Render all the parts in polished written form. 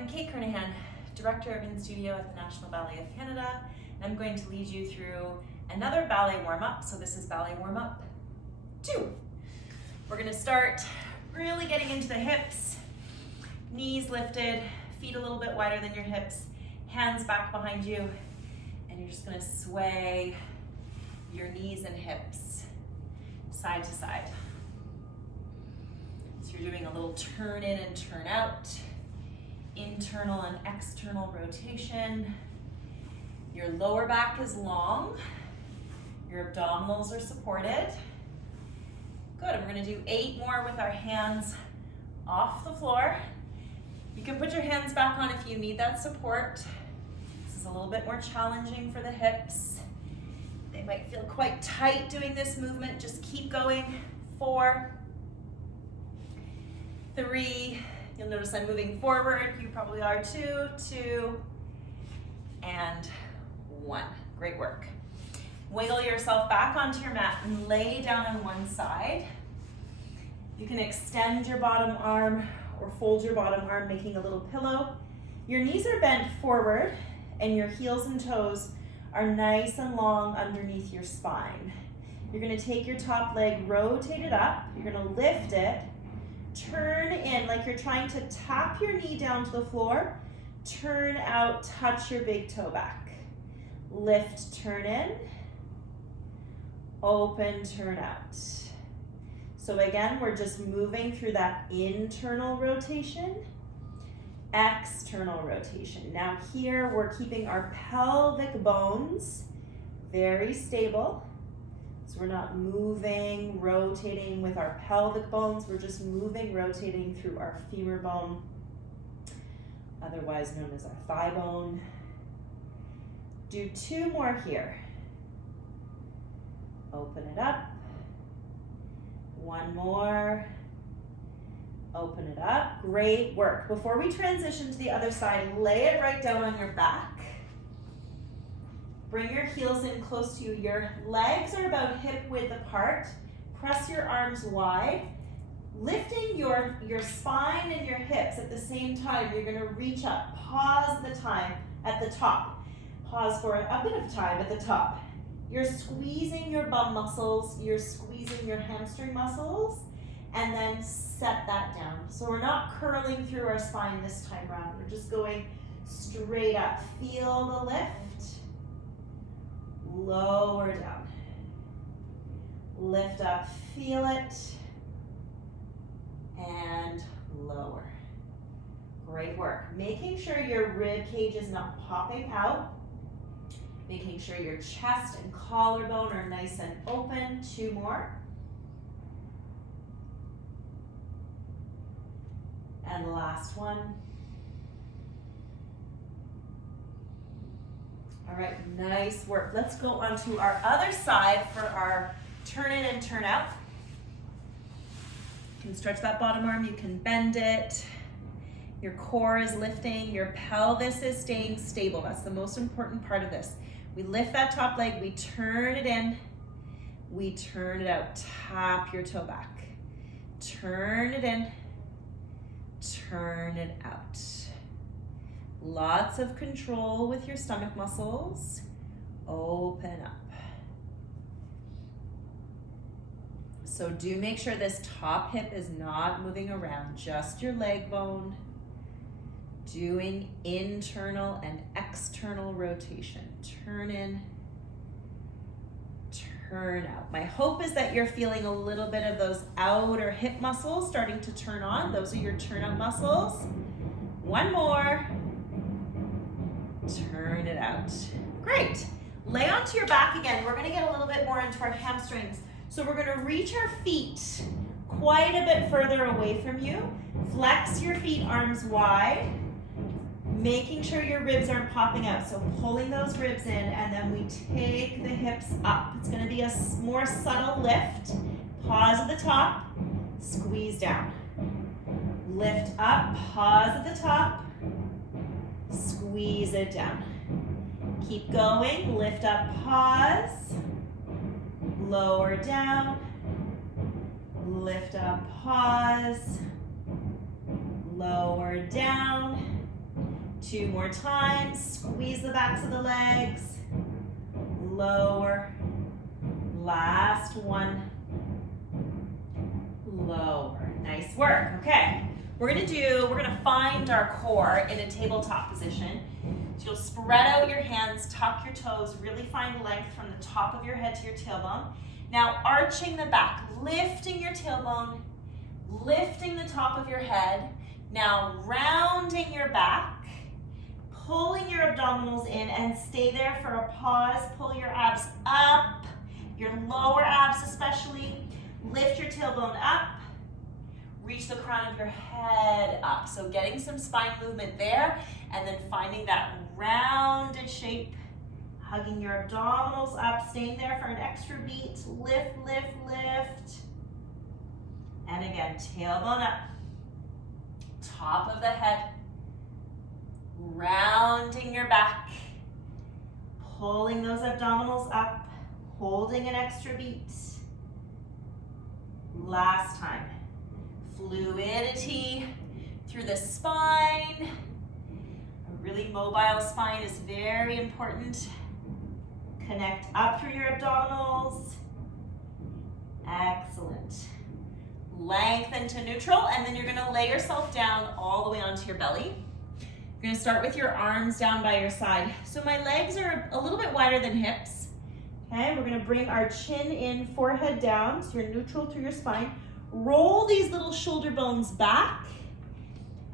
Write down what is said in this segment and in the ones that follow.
I'm Kate Kernahan, Director of In-Studio at the National Ballet of Canada, and I'm going to lead you through another ballet warm-up. So this is ballet warm-up 2. We're going to start really getting into the hips, knees lifted, feet a little bit wider than your hips, hands back behind you, and you're just going to sway your knees and hips side to side. So you're doing a little turn in and turn out, internal and external rotation. Your lower back is long, your abdominals are supported. Good, and we're gonna do 8 more with our hands off the floor. You can put your hands back on if you need that support. This is a little bit more challenging for the hips. They might feel quite tight doing this movement. Just keep going. 4, 3, you'll notice I'm moving forward. You probably are too. 2, and 1. Great work. Wiggle yourself back onto your mat and lay down on one side. You can extend your bottom arm or fold your bottom arm, making a little pillow. Your knees are bent forward and your heels and toes are nice and long underneath your spine. You're going to take your top leg, rotate it up. You're going to lift it, turn in like you're trying to tap your knee down to the floor. Turn out, touch your big toe back. Lift, turn in. Open, turn out. So again, we're just moving through that internal rotation, external rotation. Now here, we're keeping our pelvic bones very stable. So we're not moving, rotating with our pelvic bones. We're just moving, rotating through our femur bone, otherwise known as our thigh bone. Do 2 more here. Open it up. 1 more. Open it up. Great work. Before we transition to the other side, lay it right down on your back. Bring your heels in close to you. Your legs are about hip width apart. Press your arms wide. Lifting your spine and your hips at the same time. You're going to reach up. Pause at the top. Pause for a bit of time at the top. You're squeezing your bum muscles, you're squeezing your hamstring muscles, and then set that down. So we're not curling through our spine this time around. We're just going straight up. Feel the lift. Lower down. Lift up, feel it. And lower. Great work. Making sure your rib cage is not popping out. Making sure your chest and collarbone are nice and open. 2 more. And the last one. All right, nice work. Let's go on to our other side for our turn in and turn out. You can stretch that bottom arm, you can bend it. Your core is lifting, your pelvis is staying stable. That's the most important part of this. We lift that top leg, we turn it in, we turn it out. Tap your toe back. Turn it in, turn it out. Lots of control with your stomach muscles. Open up. So do make sure this top hip is not moving around, just your leg bone. Doing internal and external rotation. Turn in, turn out. My hope is that you're feeling a little bit of those outer hip muscles starting to turn on. Those are your turn out muscles. 1 more. Turn it out. Great. Lay onto your back again. We're gonna get a little bit more into our hamstrings. So we're gonna reach our feet quite a bit further away from you. Flex your feet, arms wide. Making sure your ribs aren't popping out. So pulling those ribs in, and then we take the hips up. It's gonna be a more subtle lift. Pause at the top, squeeze down. Lift up, pause at the top, squeeze it down. Keep going, lift up, pause, lower down, lift up, pause, lower down, 2 more times. Squeeze the backs of the legs. Lower. Last one. Lower. Nice work. Okay. We're gonna find our core in a tabletop position. So you'll spread out your hands, tuck your toes, really find length from the top of your head to your tailbone. Now arching the back, lifting your tailbone, lifting the top of your head. Now rounding your back, pulling your abdominals in and stay there for a pause. Pull your abs up, your lower abs especially. Lift your tailbone up. Reach the crown of your head up. So getting some spine movement there and then finding that rounded shape. Hugging your abdominals up, staying there for an extra beat. Lift, lift, lift. And again, tailbone up. Top of the head. Rounding your back. Pulling those abdominals up. Holding an extra beat. Last time. Fluidity through the spine. A really mobile spine is very important. Connect up through your abdominals. Excellent. Lengthen to neutral, and then you're gonna lay yourself down all the way onto your belly. You're gonna start with your arms down by your side. So my legs are a little bit wider than hips. Okay, we're gonna bring our chin in, forehead down, so you're neutral through your spine. Roll these little shoulder bones back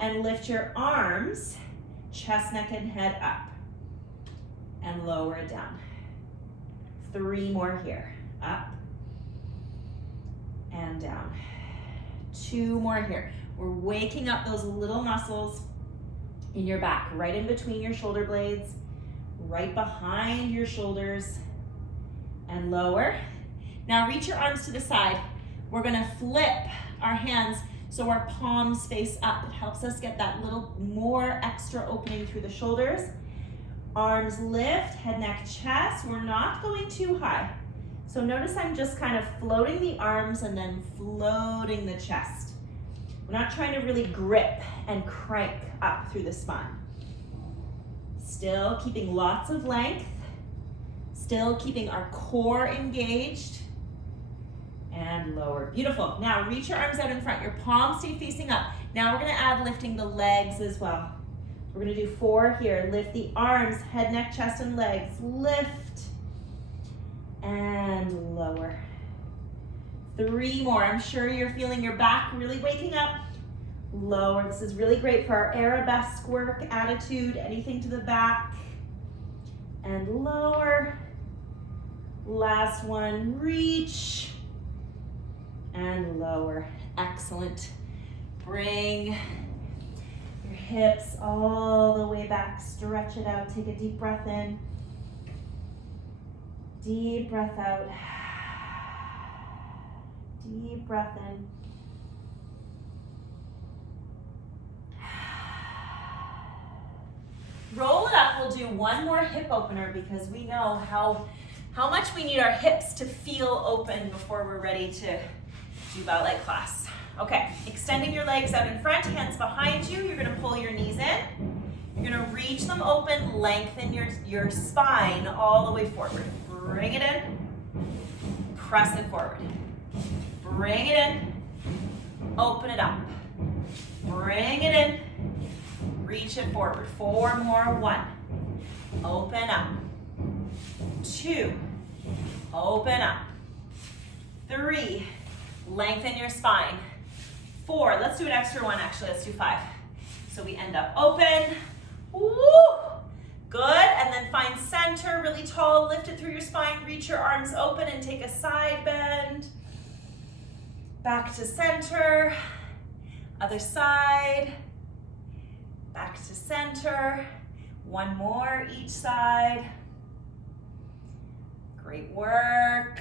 and lift your arms, chest, neck, and head up. And lower it down. 3 more here. Up and down. 2 more here. We're waking up those little muscles in your back, right in between your shoulder blades, right behind your shoulders, and lower. Now reach your arms to the side. We're gonna flip our hands so our palms face up. It helps us get that little more extra opening through the shoulders. Arms lift, head, neck, chest. We're not going too high. So notice I'm just kind of floating the arms and then floating the chest. We're not trying to really grip and crank up through the spine. Still keeping lots of length. Still keeping our core engaged. And lower. Beautiful. Now reach your arms out in front. Your palms stay facing up. Now we're going to add lifting the legs as well. We're going to do 4 here. Lift the arms, head, neck, chest, and legs. Lift and lower. 3 more. I'm sure you're feeling your back really waking up. Lower. This is really great for our arabesque work, attitude, anything to the back. And lower. Last one. Reach. And lower. Excellent. Bring your hips all the way back. Stretch it out. Take a deep breath in. Deep breath out. Deep breath in. Roll it up. We'll do 1 more hip opener because we know how much we need our hips to feel open before we're ready to do ballet class. Okay, extending your legs out in front, hands behind you. You're gonna pull your knees in. You're gonna reach them open, lengthen your spine all the way forward. Bring it in, press it forward. Bring it in, open it up. Bring it in, reach it forward. 4 more, 1. Open up. 2, open up. 3, lengthen your spine. 4, let's do an extra one actually, let's do 5. So we end up open, woo, good, and then find center, really tall, lift it through your spine, reach your arms open and take a side bend. Back to center, other side, back to center, 1 more each side. Great work.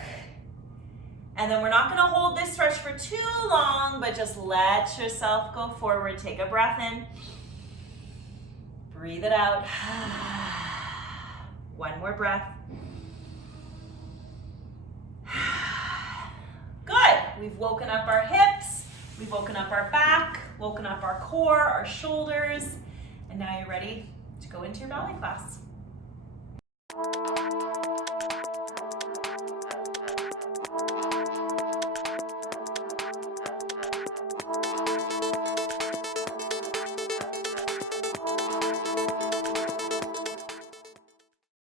And then we're not gonna hold this stretch for too long, but just let yourself go forward. Take a breath in. Breathe it out. 1 more breath. Good. We've woken up our hips. We've woken up our back, woken up our core, our shoulders. And now you're ready to go into your ballet class.